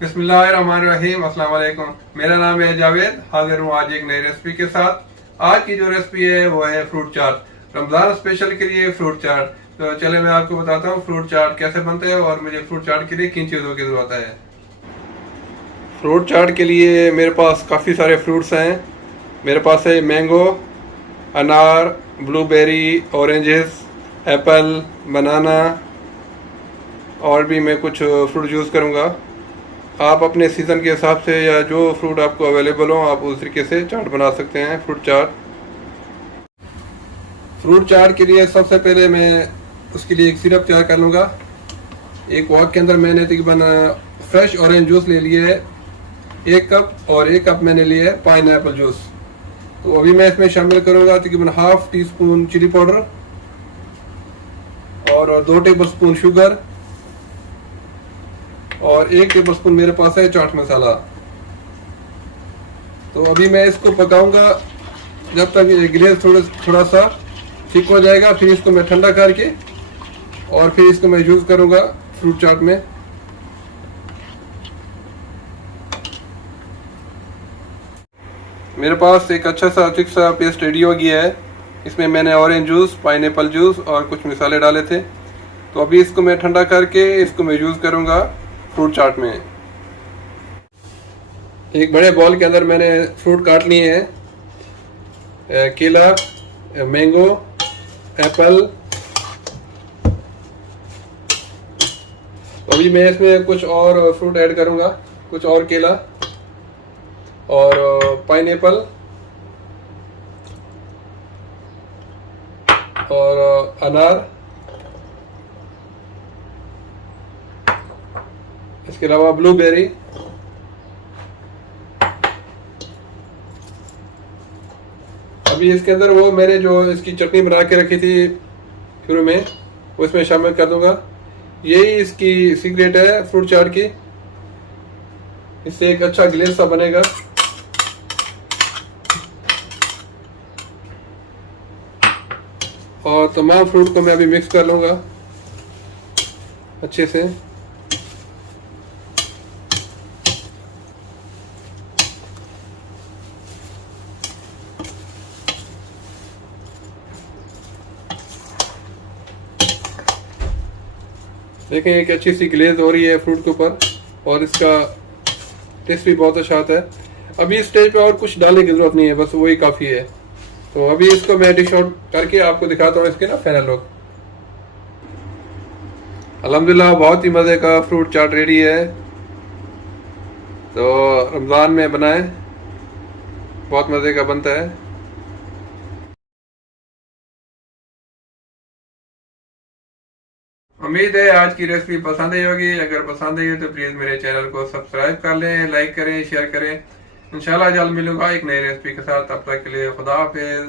बिस्मिल्लाहिर्रहमानिर्रहीम। अस्सलाम वालेकुम। मेरा नाम है जावेद। हाजिर हूँ आज एक नई रेसिपी के साथ। आज की जो रेसिपी है वो है फ्रूट चाट। रमज़ान स्पेशल के लिए फ्रूट चाट। तो चले मैं आपको बताता हूँ फ्रूट चाट कैसे बनते हैं और मुझे फ्रूट चाट के लिए किन चीज़ों की ज़रूरत है। फ्रूट चाट के लिए मेरे पास काफ़ी सारे फ्रूट्स हैं। मेरे पास है मैंगो, अनार, ब्लूबेरी, ऑरेंजेस, एप्पल, बनाना और भी मैं कुछ फ्रूट यूज़ करूँगा। आप अपने सीज़न के हिसाब से या जो फ्रूट आपको अवेलेबल हो आप उस तरीके से चाट बना सकते हैं। फ्रूट चाट के लिए सबसे पहले मैं उसके लिए एक सिरप तैयार कर लूँगा। एक वॉक के अंदर मैंने तकरीबन फ्रेश ऑरेंज जूस ले लिया है 1 कप, और 1 कप मैंने लिया है पाइन एप्पल जूस। तो अभी मैं इसमें शामिल करूँगा तकरीबन ½ टीस्पून चिली पाउडर और 2 टेबल स्पून शुगर और 1 टेबल स्पून मेरे पास है चाट मसाला। तो अभी मैं इसको पकाऊंगा जब तक ये ग्लेज थोड़ा सा ठीक हो जाएगा। फिर इसको मैं ठंडा करके और फिर इसको मैं यूज़ करूंगा फ्रूट चाट में। मेरे पास एक अच्छा सा थिक सा पेस्ट रेडी हो गया है। इसमें मैंने ऑरेंज जूस, पाइनएप्पल जूस और कुछ मसाले डाले थे। तो अभी इसको मैं ठंडा करके इसको मैं यूज़ करूंगा फ्रूट चाट में। एक बड़े बॉल के अंदर मैंने फ्रूट काट लिए हैं, केला, मैंगो, एप्पल। तो अभी मैं इसमें कुछ और फ्रूट ऐड करूंगा, कुछ और केला और पाइनएप्पल और अनार, इसके अलावा ब्लूबेरी। अभी इसके अंदर वो मैंने जो इसकी चटनी बना के रखी थी शुरू में वो इसमें शामिल कर दूंगा। यही इसकी सीक्रेट है फ्रूट चाट की। इससे एक अच्छा ग्लेज सा बनेगा। और तमाम फ्रूट को मैं अभी मिक्स कर लूंगा अच्छे से। देखें एक अच्छी सी ग्लेज हो रही है फ्रूट के ऊपर और इसका टेस्ट भी बहुत अच्छा आता है। अभी इस स्टेज पे और कुछ डालने की जरूरत नहीं है, बस वही काफ़ी है। तो अभी इसको मैं डिश आउट करके आपको दिखाता हूँ इसके ना फाइनल लुक। अल्हम्दुलिल्लाह बहुत ही मज़े का फ्रूट चाट रेडी है। तो रमज़ान में बनाएं, बहुत मज़े का बनता है। उम्मीद है आज की रेसिपी पसंद आई होगी। अगर पसंद आई हो तो प्लीज़ मेरे चैनल को सब्सक्राइब कर लें, लाइक करें, शेयर करें। इंशाल्लाह जल्द मिलूंगा एक नई रेसिपी के साथ। तब तक के लिए खुदा हाफिज़।